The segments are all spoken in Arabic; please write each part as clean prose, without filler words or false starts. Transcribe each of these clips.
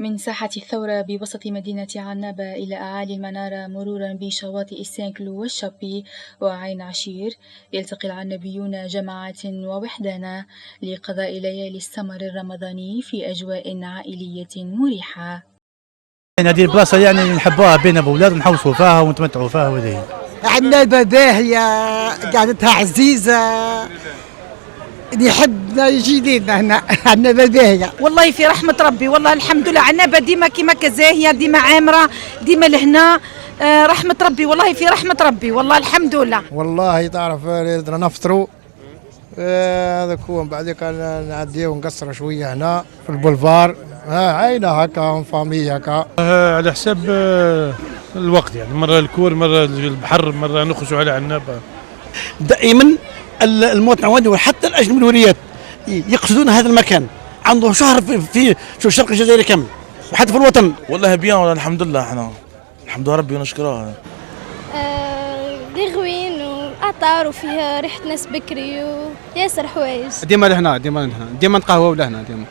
من ساحة الثورة بوسط مدينة عنابة إلى أعالي المنارة مرورا بشواطئ السانكلو والشابي وعين عشير، يلتقي العنابيون جماعات ووحدانا لقضاء ليالي السمر الرمضاني في أجواء عائلية مريحة. هذه البلاصة يعني نحبوها بين بولاد نحوسوا فيها ونتمتعوا فيها وهذه. عنابة باهية، قعدتها عزيزة، يحب يجي لينا هنا. عنابة باهية والله في رحمة ربي، والله الحمد لله. عنابة ديما كيما كزاهية، ديما عامرة، ديما لهنا. رحمة ربي، والله في رحمة ربي، والله الحمد لله. والله تعرف نفطروا هذاك هو، من بعد كان نعديو ونقصروا شويه هنا في البولفار، عينا هكا فامي هكا على حساب الوقت، يعني مرة الكور، مرة البحر، مرة نخرجوا على عنابة. دائما المواطن وحتى الأجنبيات يقصدون هذا المكان، عنده شهر في الشرق الجزائري كامل وحتى في الوطن. والله بيان، والله الحمد لله، احنا الحمد لله ربي ونشكره. غوين وعطار وفيها ريحة ناس بكري وياسر حوايج. ديما لهنا، ديما نتقهوى لهنا، ديما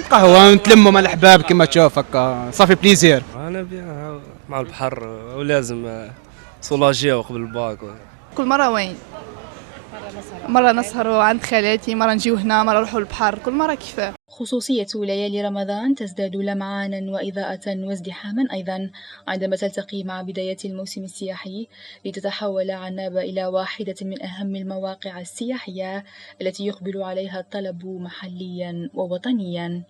نتقهوى نتلموا مع الأحباب كما تشوف هكا، صافي بليزير. أنا بيان مع البحر ولازم سولاجيو قبل الباك. كل مرة وين؟ مرة نسهروا عند خالاتي، مرة نجيو هنا، مرة نروحوا البحر، كل مرة كيفاه. خصوصية ليالي رمضان تزداد لمعانا وإضاءة وازدحاما أيضا عندما تلتقي مع بداية الموسم السياحي، لتتحول عنابة إلى واحدة من أهم المواقع السياحية التي يقبل عليها الطلب محليا ووطنيا.